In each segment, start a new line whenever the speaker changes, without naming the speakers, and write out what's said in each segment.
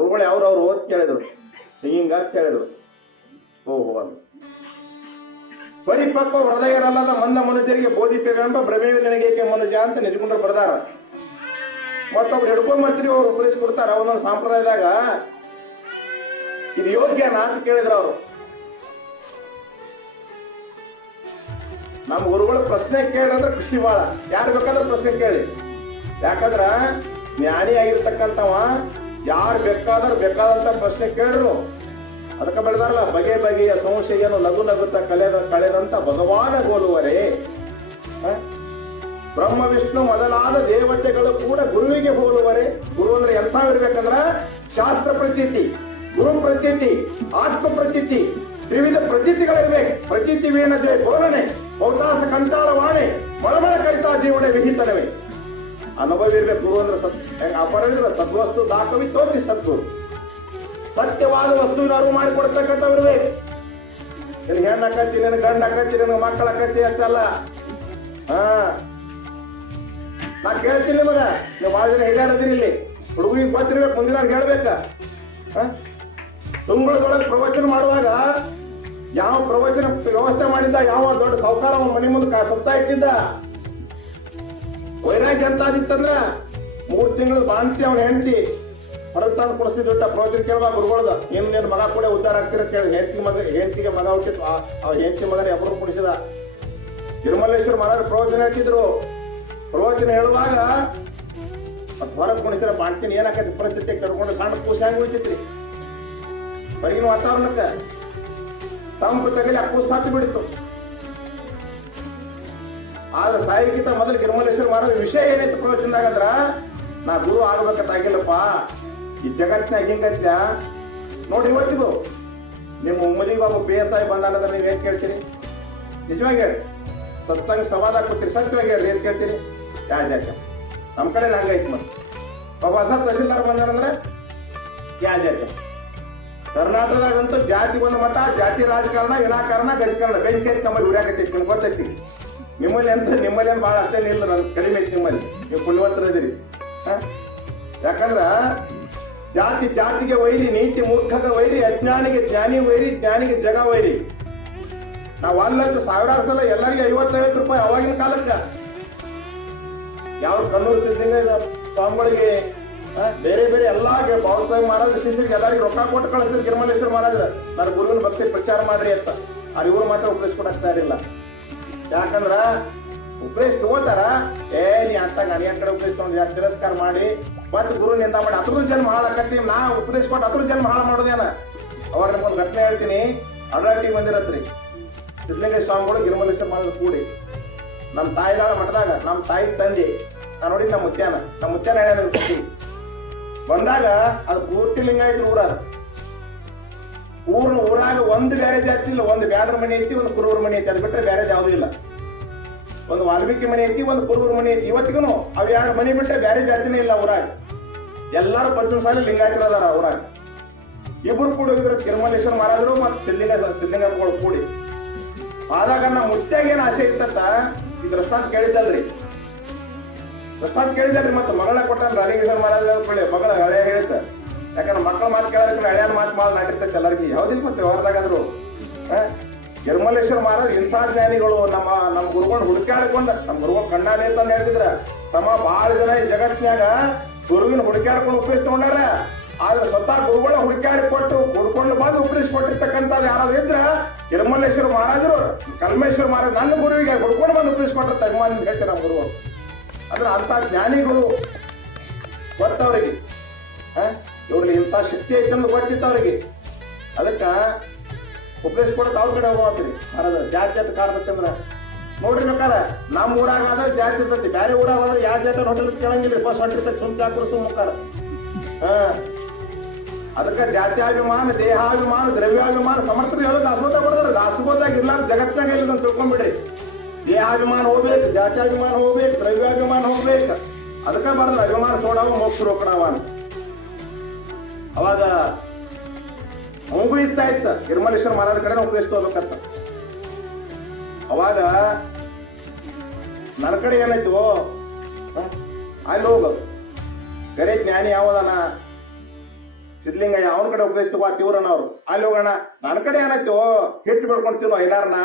ಗುರುಗಳು ಯಾವ್ರು ಅವ್ರು ಓದ್ ಕೇಳಿದ್ರು. ಹಿಂಗ ಕೇಳಿದ್ರು ಓಹೋ ಅಂತ ಪರಿಪಕ್ವ ಹೃದಯರಲ್ಲದ ಮಂದ ಮನುಜರಿಗೆ ಬೋಧಿಪೆಗಂಬ ಭ್ರಮೆಯು ನನಗೇಕೆ ಮನುಜ ಅಂತ ನಿಜಗುಂಡ್ರು ಬರ್ದಾರ. ಮತ್ತೊಬ್ರು ಹಿಡ್ಕೊಂಡ್ ಬರ್ತೀರಿ ಅವ್ರು ಉಪದೇಶ ಕೊಡ್ತಾರ. ಒಂದೊಂದು ಸಂಪ್ರದಾಯದಾಗ ಇದು ಯೋಗ್ಯನಾ ಅಂತ ಕೇಳಿದ್ರು ಅವರು. ನಮ್ಮ ಗುರುಗಳು ಪ್ರಶ್ನೆ ಕೇಳಿದ್ರೆ ಖುಷಿ ಬಾಳ ಯಾರು ಬೇಕಾದ್ರೂ ಪ್ರಶ್ನೆ ಕೇಳಿ. ಯಾಕಂದ್ರ ಜ್ಞಾನಿ ಆಗಿರ್ತಕ್ಕಂಥವ ಯಾರು ಬೇಕಾದ್ರೂ ಬೇಕಾದಂತ ಪ್ರಶ್ನೆ ಕೇಳ್ರು. ಅದಕ್ಕೆ ಬೆಳೆದಾರಲ್ಲ, ಬಗೆ ಬಗೆಯ ಸಂಶಯನು ನಗು ನಗುತ್ತ ಕಳೆದ ಕಳೆದಂತ ಭಗವಾನ ಗೋಲುವರೆ? ಬ್ರಹ್ಮ, ವಿಷ್ಣು ಮೊದಲಾದ ದೇವತೆಗಳು ಕೂಡ ಗುರುವಿಗೆ ಹೋಲುವರೆ. ಗುರು ಅಂದ್ರೆ ಎಂಥ ಇರ್ಬೇಕಂದ್ರ ಶಾಸ್ತ್ರ ಪ್ರಚಿತಿ, ಗುರು ಪ್ರಚಿತಿ, ಆತ್ಮ ಪ್ರಚಿತಿ ವಿವಿಧ ಪ್ರಚಿತಿಗಳಿರ್ಬೇಕು ಪ್ರಚಿತಿ ವೀಣದೆ ಬೋಧನೆ ಬಹುತಾಸ ಕಂಟಾಳ ವಾಣೆ ಮಳಮಳ ಕರಿತಾ ಜೀವನ ವಿಹಿತನವೇ. ಅನುಭವ ಇರ್ಬೇಕು ಅಂದ್ರೆ ಸತ್ ಹೆಂಗ ಅಪರ ಇದ್ರೆ ಸದ್ವಸ್ತು ದಾಖವಿ ತೋಚಿ ಸತ್ತು ಸತ್ಯವಾದ ವಸ್ತುವಿನ ಅರಿವು ಮಾಡಿಕೊಡ್ತಕ್ಕಂಥವ್ರಿರ್ಬೇಕು ನಿನಗೆ ಹೆಣ್ಣು ಹಾಕತ್ತಿ ನಿನಗೆ ಗಂಡು ಹಾಕತ್ತಿ ನಿನಗೆ ಮಕ್ಕಳು ಹಾಕತ್ತಿ ಅಂತಲ್ಲ. ಹಾ. ನಾ ಕೇಳ್ತೀನಿ ನಿಮಗ. ನೀವು ಭಾಳ ಜನ ಹಿರಿಯರದಿರಿ ಇಲ್ಲಿ. ಹುಡುಗಿಗೆ ಗೊತ್ತಿರ್ಬೇಕು ಮುಂದಿನ ಹೇಳ್ಬೇಕ. ತುಂಬಳದೊಳಗೆ ಪ್ರವಚನ ಮಾಡುವಾಗ ಯಾವ ಪ್ರವಚನ ವ್ಯವಸ್ಥೆ ಮಾಡಿದ್ದ, ಯಾವ ದೊಡ್ಡ ಅವನ ಮನೆ ಮುಂದೆ ಸಪ್ತ ಇಟ್ಟಿದ್ದ ವೈರಾಗ್ಯ ಅಂತ ಆದಿತ್ತಂದ್ರ ಮೂರ್ ತಿಂಗಳು ಬಾಣ್ತಿ ಅವ್ನ ಹೆಂಡತಿ ಹೊರಗೆ ತಂದು ಕುಡಿಸಿದ್ ಬಿಟ್ಟ ಪ್ರವಚನ ಕೇಳುವಾಗ ಗುರುಗಳದ. ನಿಮ್ ನಿನ್ ಮಗ ಕೂಡ ಉದ್ದಾರ ಆಗ್ತಿರ ಕೇಳಿ. ಹೆಂಡತಿ ಮಗ ಹೆಂಡತಿಗೆ ಮಗ ಹುಟ್ಟಿತ್ತು ಆ ಹೆಂಡತಿ ಮಗನ ಎಬ್ಬರು ಕುಡಿಸಿದ. ತಿರುಮಲೇಶ್ವರ ಮಹಾರಾಜ ಪ್ರವಚನ ಹಾಕಿದ್ರು ಪ್ರವಚನ ಹೇಳುವಾಗ ಮತ್ ಹೊರಗೆ ಕುಣಿಸಿರ ಬಾಣ್ತೀನಿ ಏನಾಕತಿ? ಪರಿಸ್ಥಿತಿ ಕರ್ಕೊಂಡು ಸಣ್ಣ ಕೂಸಿ ಹೆಂಗ್ ಉಳಿತೈತ್ರಿ. ಹೊರಗಿನ ವಾತಾವರಣಕ್ಕೆ ತಂಪು ತಗಲಿ ಆ ಕೂಸ ಬಿಡಿತು ಆದ್ರೆ ಸಾಯಿಗಿಂತ ಮೊದಲು ಗಿರ್ಮಲೇಶ್ವರ ಮಾಡೋ ವಿಷಯ ಏನೈತೆ ಪ್ರವಚನದಾಗ ಅಂದ್ರ, ನಾ ಗುರು ಆಗ್ಬೇಕಂತ ಆಗಿಲ್ಲಪ್ಪ, ಈ ಜಗತ್ತಿನಾಗ ಹಿಂಗತ್ಯ? ನೋಡಿ ಇವತ್ತಿದು ನಿಮ್ಮ Modi Babu P S I ಬಂದಾನಂದ್ರೆ ನೀವು ಏನ್ ಕೇಳ್ತೀರಿ? ನಿಜವಾಗಿ ಹೇಳಿ. ಸತ್ಸಂಗ ಸವಾದ ಕೊಡ್ತೀರಿ, ಸತ್ಯವಾಗಿ ಹೇಳ್ರಿ, ಏನ್ ಕೇಳ್ತೀರಿ? ಯಾ ಜಾಗ ನಮ್ಮ ಕಡೆ ಹಂಗೈತಿ ಮತ್ತೆ ಒಬ್ಬ ಹೊಸ ತಹಶೀಲ್ದಾರ್ ಬಂದಾರಂದ್ರೆ ಯಾ ಜಾಗ ಕರ್ನಾಟಕದಾಗಂತೂ ಜಾತಿ ಒಂದು ಮತ, ಜಾತಿ ರಾಜಕಾರಣ, ವಿನಾಕಾರಣ ಗಜಕಾರಣ ಅಂತ ನಮ್ಮಲ್ಲಿ ಉಡ್ಯಾಕತ್ತೈತಿ ಗೊತ್ತೈತಿ. ನಿಮ್ಮಲ್ಲಿ ಅಂತ ನಿಮ್ಮಲ್ಲಿ ಭಾಳ ಅಷ್ಟೇನು ಇಲ್ಲ ನನ್ ಕಡಿಮೆ ಐತಿ ನಿಮ್ಮಲ್ಲಿ. ನೀವು ಪುಣ್ಯವಂತರಿದ್ದೀರಿ? ಯಾಕಂದ್ರ ಜಾತಿ ಜಾತಿಗೆ ವೈರಿ, ನೀತಿ ಮೂರ್ಖಗ ವೈರಿ, ಅಜ್ಞಾನಿಗೆ ಜ್ಞಾನಿ ವೈರಿ, ಜ್ಞಾನಿಗೆ ಜಗ ವೈರಿ. ನಾವು ಅಲ್ಲಂತ ಸಾವಿರಾರು ಸಲ ಎಲ್ಲರಿಗೂ ಐವತ್ತೈವತ್ತು ರೂಪಾಯಿ ಅವಾಗಿನ ಕಾಲಕ್ಕ. ಯಾವ ಕಣ್ಣೂರು ಸಿದ್ಧಲಿಂಗ ಸ್ವಾಮಿಗಳಿಗೆ ಬೇರೆ ಬೇರೆ ಎಲ್ಲಾ ಬಾಬಾಸಾಹೇಬ್ ಮಹಾರಾಜ ಶಿಷ್ಯರಿಗೆ ಎಲ್ಲರಿಗೂ ರೊಕ್ಕ ಕೊಟ್ಟು ಕಳಿಸ್ತಾರೆ ಗಿರ್ಮಲೇಶ್ವರ ಮಹಾರಾಜರ. ನನ್ನ ಗುರುವಿನ ಭಕ್ತಿ ಪ್ರಚಾರ ಮಾಡ್ರಿ ಅಂತ. ಆ ಇವ್ರು ಮಾತ್ರ ಉಪದೇಶ ಕೊಡಕ್ತಾ ಇರಲಿಲ್ಲ ಯಾಕಂದ್ರ ಉಪದೇಶ ತಗೋತಾರ, ಏ, ನೀ ಅಂತ ನಾನು ಏನ್ ಕಡೆ ಉಪದೇಶ ತಗೊಂಡು ಯಾರು ತಿರಸ್ಕಾರ ಮಾಡಿ, ಮತ್ತೆ ಗುರು ನಿಂದ ಮಾಡಿ ಅದ್ರ ಜನ್ಮ ಹಾಳಾಕತ್ತೀವಿ ನಾ ಉಪದೇಶ ಕೊಟ್ಟು ಅದ್ರ ಜನ್ಮ ಹಾಳು ಮಾಡೋದೇನ ಅವಾಗ ನಿಮ್ಗೊಂದು ಘಟನೆ ಹೇಳ್ತೀನಿ ಅಡ್ರಾಟಿಗೆ ಬಂದಿರತ್ರಿ. ಸಿದ್ಧಲಿಂಗ ಸ್ವಾಮಿಗಳು ಗಿರ್ಮಲೇಶ್ವರ ಮಾಡಿದ್ರು ಕೂಡಿ ನಮ್ಮ ತಾಯಿದಾಳ ಮಠದಾಗ ನಮ್ಮ ತಾಯಿ ತಂದೆ, ನಾನು ನೋಡಿ ನಮ್ಮ ಮುತ್ಯಾನ ನಮ್ಮ ಹೇಳಿದ್ರು ಖುಷಿ ಬಂದಾಗ, ಅದು ಪೂರ್ತಿ ಲಿಂಗಾಯತ್ರ ಊರಾಗ. ಊರ್ನ ಊರಾಗ ಒಂದು ಬೇರೆ ಜಾತಿ ಇಲ್ಲ, ಒಂದು ಬ್ಯಾಡ್ರ ಮನೆ ಐತಿ, ಒಂದು ಕುರುವರ ಮನೆ ಐತಿ, ಅದು ಬಿಟ್ಟರೆ ಬೇರೆ ಯಾವುದೂ ಇಲ್ಲ. ಒಂದು ವಾಲ್ಮೀಕಿ ಮನೆ ಐತಿ, ಒಂದು ಕುರುವರ ಮನೆ ಐತಿ. ಇವತ್ತಿಗೂ ಅವ್ ಎರಡು ಮನೆ ಬಿಟ್ಟರೆ ಬೇರೆ ಜಾತಿನೇ ಇಲ್ಲ ಊರಾಗ. ಎಲ್ಲರೂ ಪಂಚಮಸಾಲಿ ಲಿಂಗಾಯತರ ಅದಾರ ಊರಾಗ. ಇಬ್ರು ಕೂಡಿ ಹೋಗಿದ್ರೆ, ತಿರುಮಲೇಶ್ವರ ಮಹಾರಾಜರು ಮತ್ತು ಸಿದ್ಲಿಂಗ ಸಿದ್ಲಿಂಗಗಳು ಕೂಡಿ. ಆದಾಗ ನಮ್ಮ ಮುತ್ತಾಗ ಏನು ಆಸೆ ಇತ್ತಂತ ಈ ದೃಷ್ಟಾಂತ ಕೇಳಿದ್ದಲ್ರಿ. ದೃಷ್ಟಾಂತ ಕೇಳಿದಲ್ರಿ ಮತ್ತೆ ಮಗಳ ಕೊಟ್ಟ ರಾಣಿಗೇಶ್ವರ ಮಹಾರಾಜ ಮಗಳ ಹಳೆ ಹೇಳಿದ್ದ. ಯಾಕಂದ್ರೆ ಮಕ್ಕಳ ಮಾತು ಕೇಳೋದಕ್ಕೆ ಹಳೆಯನ್ ಮಾತು ಮಾಡಿ ನಾಟಿರ್ತೈತೆ ಎಲ್ಲರಿಗೆ. ಯಾವ್ದಿಲ್ಲ ಮತ್ತೆ ವ್ಯವಹಾರದಾಗಾದ್ರು. ನಿರ್ಮಲೇಶ್ವರ ಮಹಾರಾಜ್ ಇಂಥ ಜ್ಞಾನಿಗಳು ನಮ್ಮ ನಮ್ಮ ಗುರುಗಳು ಹುಡುಕಾಡ್ಕೊಂಡ ನಮ್ಮ ಗುರುಗಳು ಕಣ್ಣಾನೆ ಅಂತ ಹೇಳ್ತಿದ್ರ. ತಮ್ಮ ಬಹಳ ಜನ ಈ ಜಗತ್ತಿನಾಗ ಗುರುವಿನ ಹುಡುಕಾಡ್ಕೊಂಡು ಉಪಯೋಗಿಸ್ ತಗೊಂಡಾರ ಆದ್ರೆ ಸ್ವತಃ ಗುರುಗಳ ಹುಡುಕಾಡಿ ಕೊಟ್ಟು ಹುಡ್ಕೊಂಡು ಬಂದು ಉಪದೇಶ ಕೊಟ್ಟಿರ್ತಕ್ಕಂಥದ್ದು ಯಾರಾದ್ರೂ ಇದ್ರ ನಿರ್ಮಲೇಶ್ವರ ಮಹಾರಾಜರು, ಕಲ್ಮೇಶ್ವರ ಮಹಾರಾಜ್ ನನ್ನ ಗುರುವಿಗೆ ಹುಡ್ಕೊಂಡು ಬಂದು ಉಪದೇಶ ಕೊಟ್ಟಿರ್ತ ತಮ್ಮ ಅಂತ ಹೇಳ್ತಾರೆ ನಮ್ಮ ಗುರುಗಳು. ಅಂದ್ರೆ ಅಂತ ಜ್ಞಾನಿಗಳು ಗೊತ್ತವ್ರಿಗೆ ಇವ್ರಿಗೆ ಇಂಥ ಶಕ್ತಿ ಐತೆ ಅಂತ ಅವ್ರಿಗೆ. ಅದಕ್ಕ ಉಪದೇಶ ಕೊಡಕ್ಕೆ ಅವ್ರ ಕಡೆ ಹೋಗ್ತೀರಿ ಮಹಾರಾಜ, ಜಾತಿ ಅಂತ ಕಾಡ್ತೈತೆ ಅಂದ್ರೆ. ನೋಡ್ರಿ ಬೇಕಾರ ನಮ್ಮ ಊರಾಗ ಆದ್ರೆ ಜಾತಿ ಇರ್ತೈತಿ. ಬೇರೆ ಊರಾಗ ಆದ್ರೆ ಯಾವ ಜಾತಿ ಹೋಟೆಲ್ ಕೇಳಂಗಿಲ್ಲ. ಬಸ್ ಹೊಟ್ಟಿರ್ತೈತಿ ಸುಮ್ ಹಾಕರು ಸುಮ್ ಹಾ. ಅದಕ್ಕೆ ಜಾತ್ಯಾಭಿಮಾನ, ದೇಹಾಭಿಮಾನ, ದ್ರವ್ಯಾಭಿಮಾನ ಸಮರ್ಥನೆ ಹೇಳೋದು ದಾಸಬೋಧ ಕೊಡ್ತಾರೆ ಇಲ್ಲ ಜಗತ್ತಿನಾಗ ಇಲ್ಲ ಅಂತ ತಿಳ್ಕೊಂಬಿಡ್ರಿ. ದೇಹಾಭಿಮಾನ ಹೋಗ್ಬೇಕು, ಜಾತ್ಯಾಭಿಮಾನ ಹೋಗ್ಬೇಕು, ದ್ರವ್ಯಾಭಿಮಾನ ಹೋಗ್ಬೇಕು. ಅದಕ್ಕೆ ಬರೆದ್ರೆ ಅಭಿಮಾನ ಸೋಡಾವ, ಮೋಕ್ಷ ರೋಕಡಾವ ಅಂತ. ಅವಾಗ ಅವಂಗೂ ಇಚ್ಛಾ ಇತ್ತ ನಿರ್ಮಲೇಶ್ವರ ಮಹಾರಾಜ ಕಡೆ ಉಪದೇಶ ತಗೋಬೇಕಂತ ಅವಾಗ ನನ್ನ ಕಡೆ ಏನಾಯ್ತು? ಅಲ್ಲಿ ಹೋಗು. ಕರೆ ಜ್ಞಾನಿ ಯಾವದನ? ಸಿದ್ಲಿಂಗಯ್ಯ ಅವನ ಕಡೆ ಉಪದೇಶ ತಗೋ ತಿವ್ರನವ್ರು ಅಲ್ಲಿ ಹೋಗೋಣ. ನನ್ನ ಕಡೆ ಏನಾಯ್ತು? ಹಿಟ್ಟು ಬೆಳ್ಕೊಂತೀನೋ ಐನಾರನ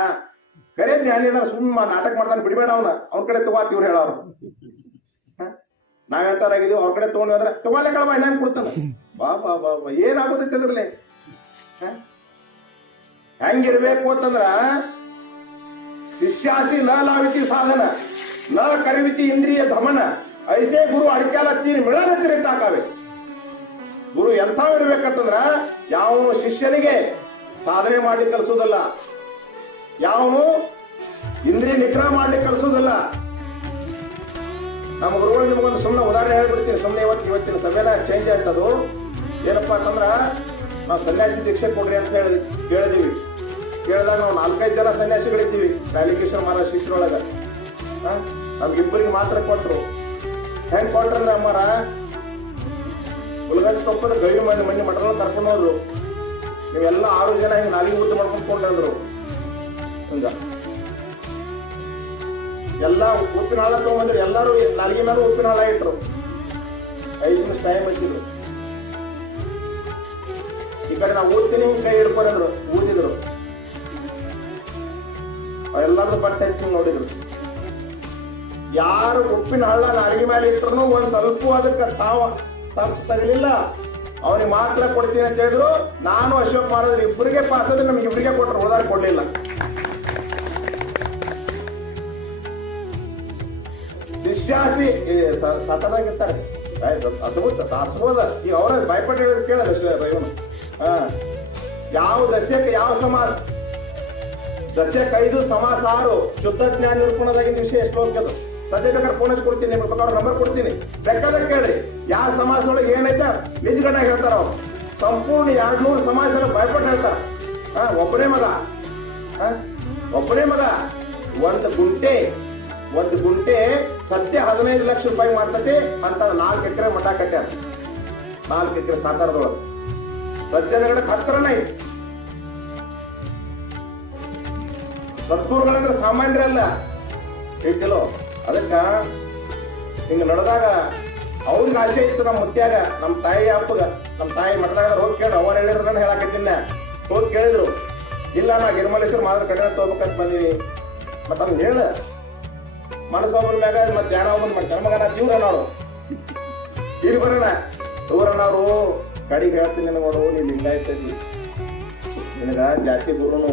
ಕರೆ ಅಂದ್ರೆ ಸುಮ್ಮ ನಾಟಕ ಮಾಡ್ತಾನೆ, ಬಿಡಬೇಡ ಅವನ. ಅವನ ಕಡೆ ತಗೋ ತಿವ್ರು ಹೇಳವ್ರು ನಾವೆಂತಾರಾಗಿದೀವಿ ಅವ್ರ ಕಡೆ ತಗೊಂಡು ಅಂದ್ರೆ ತಗೊಳ್ಳೆ ಇನ್ನೇನು ಕೊಡ್ತಾನೆ? ಬಾ ಬಾ ಬಾ ಬಾ. ಏನಾಗುತ್ತೈತೆ ಅದ್ರಲ್ಲಿ? ಹೆಂಗಿರ್ಬೇಕು ಅಂತಂದ್ರ, ಶಿಷ್ಯಾಸಿ ನ ಲಾವಿತಿ ಸಾಧನ, ನ ಕರಿವಿತಿ ಇಂದ್ರಿಯ ದಮನ, ಐಸೆ ಗುರು ಅಡಿಕಾಲ ತೀರಿ ಮಿಳನ ಟಾಕಾವೆ ಗುರು ಎಂಥವಿರ್ಬೇಕಂತಂದ್ರ ಯಾವನು ಶಿಷ್ಯನಿಗೆ ಸಾಧನೆ ಮಾಡ್ಲಿಕ್ಕೆ ಕಲಿಸೋದಲ್ಲ, ಯಾವನು ಇಂದ್ರಿಯ ನಿಗ್ರಹ ಮಾಡ್ಲಿಕ್ಕೆ ಕಲಿಸೋದಲ್ಲ ನಮ್ಮ ಗುರುಗಳು ನಿಮಗೊಂದು ಸುಮ್ಮನೆ ಉದಾಹರಣೆ ಹೇಳ್ಬಿಡ್ತೀನಿ. ಸುಮ್ಮನೆ ಇವತ್ತು ಇವತ್ತಿನ ಸಮಯನ ಚೇಂಜ್ ಆಯ್ತದು. ಏನಪ್ಪ ಅಂತಂದ್ರೆ, ನಾವು ಸನ್ಯಾಸಿ ದೀಕ್ಷೆ ಕೊಡ್ರಿ ಅಂತ ಹೇಳಿ ಕೇಳಿದೀವಿ. ಕೇಳಿದಾಗ ನಾವು ನಾಲ್ಕೈದು ಜನ ಸನ್ಯಾಸಿಗಳಿದ್ದೀವಿ. ಕಾಳಿಕೇಶ್ವರ ಮಹಾರಾಜ್ ಶಿಷ್ಯರೊಳಗ ನಮ್ಗಿಬ್ಬರಿಗೆ ಮಾತ್ರ ಕೊಟ್ಟರು ಹೆಂಗೆ ಕೊಟ್ರಂದ್ರೆ ಅಮ್ಮಾರ? ಉಲ್ಗತ್ ತಪ್ಪದ ಗಳಿ ಮಣ್ಣು ಮಣ್ಣಿ ಮಠದ ಕರ್ಕೊಂಡು ಹೋದ್ರು. ನೀವೆಲ್ಲ ಆರು ಜನ ಹಿಂಗೆ ನಾಲಿಗೆ ಊಟ ಮಾಡ್ಕೊಂಡು ಕೊಂಡಂದ್ರು. ಹಂಗ. ಎಲ್ಲ ಉಪ್ಪಿನ ಹಾಳ ತಗೊಂಡ್ರೆ ಎಲ್ಲರೂ ನಾಲಿಗೆ ಮೇಲೆ ಉಪ್ಪಿನ ಹಾಳ ಇಟ್ರು. ಐದು ನಿಮಿಷ ಟೈಮ್ ಹಚ್ಚಿದ್ರು ಈ ಕಡೆ ನಾವು ಊದ್ತೀನಿ ಕೈ ಹಿಡ್ಕೊಂಡ್ರು ಊದಿದ್ರು. ಎಲ್ಲರೂ ಬಟ್ಟೆ ಹಚ್ಚಿ ನೋಡಿದ್ರು. ಯಾರು ಉಪ್ಪಿನ ಹಳ್ಳ ನಾಲಿಗೆ ಮೇಲೆ ಇಟ್ರು ಒಂದ್ ಸ್ವಲ್ಪ ಅದಕ್ಕೆ ತಾವ ತಪ್ಪು ತಗಲಿಲ್ಲ. ಅವ್ರಿಗೆ ಮಾತ್ರ ಕೊಡ್ತೀನಿ ಅಂತ ಹೇಳಿದ್ರು. ನಾನು ಅಶೋಕ್ ಮಾಡಿದ್ರೆ ಇಬ್ಬರಿಗೆ ಪಾಸ್ ಆದ್ರೆ ನಮ್ಗೆ ಇಬ್ಬರಿಗೆ ಕೊಟ್ಟರು ಹೋದಾಗ ಕೊಡ್ಲಿಲ್ಲ ಶಿಷ್ಯಾಸಿ ಸತನಾಗಿರ್ತಾರೆ. ಅದ್ಭುತ ದಾಸಬೋದ ಈ ಅವರ ಭಯಪಟ್ಟು ಹೇಳಿದ್ರು ಕೇಳಲ್ಲ ಇವನು ಹಾ. ಯಾವ ದಸ್ಯಕ್ಕೆ ಯಾವ ಸಮಾಸ ದಸ್ಯಕ್ಕೆ ಐದು ಸಮಾಸ ಆರು. ಶುದ್ಧ ಜ್ಞಾನ ನಿರೂಪಣದಾಗಿನ ವಿಷಯ ಶ್ಲೋಕದು ಸದ್ಯ ಬೇಕಾದ್ರೆ ಫೋನ್ ಕೊಡ್ತೀನಿ ನಿಮ್ಗೆ ಬೇಕಾದ್ರೆ ನಂಬರ್ ಕೊಡ್ತೀನಿ. ಬೇಕಾದ್ರೆ ಕೇಳಿ. ಯಾವ ಸಮಾಸದೊಳಗೆ ಏನೈತೆ? ನಿಜಗಡೆ ಹೇಳ್ತಾರ ಅವ್ರು. ಸಂಪೂರ್ಣ ಎರಡು ನೂರು ಸಮಾಜ ಭಯಪಟ್ಟು ಹೇಳ್ತಾರ. ಹಾ, ಒಬ್ಬನೇ ಮಗ. ಹಾ, ಒಬ್ಬನೇ ಮಗ. ಒಂದು ಗುಂಟೆ. ಒಂದು ಗುಂಟೆ ಸದ್ಯ ಹದಿನೈದು ಲಕ್ಷ ರೂಪಾಯಿ ಮಾಡ್ತತಿ ಅಂತ ನಾಲ್ಕು ಎಕರೆ ಮಠ ಕಟ್ಟ್ಯಾರ. ನಾಲ್ಕು ಎಕರೆ ಸಾಕಾರದೊಳಗೆ ಸಜ್ಜನಗಡಕ್ಕೆ ಹತ್ರನೇ ಐತಿ ಸದ್ಗುರುಗಳಂದ್ರೆ ಸಾಮಾನ್ಯರಲ್ಲ. ಹೇಳ್ತಿಲ್ಲೋ ಅದಕ್ಕ ಹಿಂಗ ನಡೆದಾಗ ಅವ್ರಿಗೆ ಆಸೆ ಇತ್ತು ನಮ್ಮ ಮುತ್ಯಾಗ, ನಮ್ಮ ತಾಯಿ ಅಪ್ಪಗ, ನಮ್ಮ ತಾಯಿ ಮಠದಾಗ ಹೋಗಿ ಕೇಳಿ ಅವ್ರು ಹೇಳಿದ್ರು ನಾನು ಹೇಳಕತ್ತಿನ. ಹೋಗಿ ಕೇಳಿದ್ರು. ಇಲ್ಲ, ನಾ ಗಿರ್ಮಲೇಶ್ವರ ಮಾಡಿದ್ರೆ ಕಡೆ ತಗೋಬೇಕಂತ ಬಂದೀನಿ. ಮತ್ತೆ ಹೇಳ. ಮನಸ್ಸು ಒಬ್ಬನ ಮ್ಯಾಗ ಮತ್ತೆ ಧ್ಯಾನ ಒಬ್ಬನ ಮಾಡ್ತಾರೆ ತೀವ್ರ ನಾವು ಇಲ್ಲಿ ಬರೋಣ. ದೂರನವರು ಕಡಿಗೆ ಹೇಳ್ತೀನಿ ನೋಡು, ನೀನು ಲಿಂಗಾಯ್ತದಿ ನಿನಗ ಜಾತಿ ಗುರುನು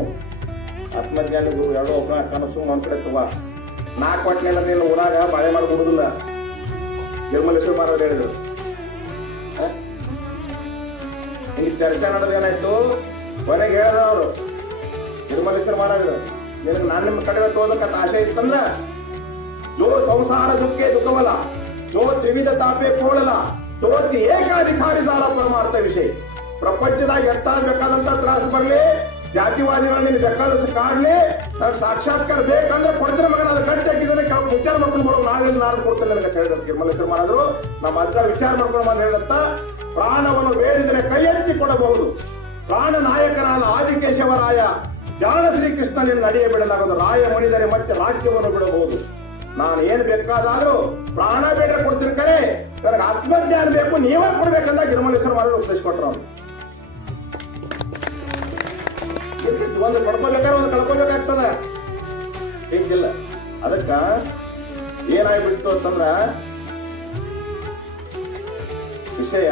ಆತ್ಮಜ್ಞಾನಿ ಗುರು ಎರಡು ಒಬ್ಬನ ಕನಸು ತಗೋ. ನಾ ಕೊಟ್ನೆಲ್ಲ ನೀನು ಊರಾಗ ಬಾಳೆ ಮಾಡಿ ಬಿಡುದಿಲ್ಲ ನಿರ್ಮಲೇಶ್ವರ ಮಹಾರಾಜ್ ಹೇಳಿದ್ರು? ಈ ಚರ್ಚೆ ನಡೆದ ಏನಾಯ್ತು? ಕೊನೆಗೆ ಹೇಳಿದ್ರು ಅವರು. ನಿರ್ಮಲೇಶ್ವರ ಮಹಾರಾಜರು ನಿನಗೆ ನಾನು ನಿಮ್ಮ ಕಡೆ ತೋದಕ್ಕಂತ ಆಸೆ ಇತ್ತಂದ್ರ ಜೋ ಸಂಸಾರ ದುಃಖೆ ದುಃಖವಲ್ಲ ಜೋ ತ್ರಿವಿಧ ತಾಪೆ ಕೋಳಲ ತೋಚಿ ಏಕಾಧಿಕಾರಿ ಸಾಲ ಪರಮಾರ್ಥ ವಿಷಯ. ಪ್ರಪಂಚದಾಗ ಎಷ್ಟಾಗಬೇಕಾದಂತ ತ್ರಾಸ ಬರಲಿ, ಜಾತಿವಾದಿಗಳನ್ನ ನಿಮ್ಗೆ ಬೇಕಾದಷ್ಟು ಕಾಡ್ಲಿ, ನಾನು ಸಾಕ್ಷಾತ್ಕಾರ ಬೇಕಂದ್ರೆ ಕೊಡ್ತಾರೆ ಮಗನ ಅದು ಕಟ್ಟಿ ಹಾಕಿದ್ರೆ ವಿಚಾರ ಮಾಡ್ಕೊಂಡು ಬರೋ ನಾಳೆ ನಾಡು ಕೊಡ್ತೇನೆ ಅಂತ ಹೇಳಿದ್ರು ಕಿರ್ಮಲೇಶ್ವರ ಮಾಡಿದ್ರು ನಮ್ಮ ಅಜ್ಜ ವಿಚಾರ ಮಾಡ್ಕೊಂಡು ಮಾಡಿ ಹೇಳಿದಂತ, ಪ್ರಾಣವನ್ನು ಬೇಡಿದರೆ ಕೈ ಎತ್ತಿ ಕೊಡಬಹುದು. ಪ್ರಾಣ ನಾಯಕರಾದ ಆದಿಕೇಶವರಾಯ ಜಾಣ ಶ್ರೀಕೃಷ್ಣನಿಂದ ನಡೆಯ ಬಿಡಲಾಗದು ರಾಯ ಮಣಿದರೆ ಮತ್ತೆ ರಾಜ್ಯವನ್ನು ಬಿಡಬಹುದು. ನಾನು ಏನು ಬೇಕಾದಾದ್ರೂ ಪ್ರಾಣ ಬೇಡ ಕೊಡ್ತೀನಿ ಕರೆ. ನನಗೆ ಆತ್ಮಜ್ಞಾನ ಬೇಕು, ನೀವೇ ಕೊಡ್ಬೇಕಂತ ಗಿರಮಲ್ಲೇಶ್ವರ ಮಾಡಿದ್ರು ಉಪದೇಶ ಕೊಟ್ರು ಅವ್ರು. ಒಂದು ಪಡ್ಕೋಬೇಕಾದ್ರೆ ಒಂದು ಕಳ್ಕೋಬೇಕಾಗ್ತದ. ಹಿಂಗಿಲ್ಲ. ಅದಕ್ಕ ಏನಾಗ್ಬಿಡ್ತು ಅಂತಂದ್ರ ವಿಷಯ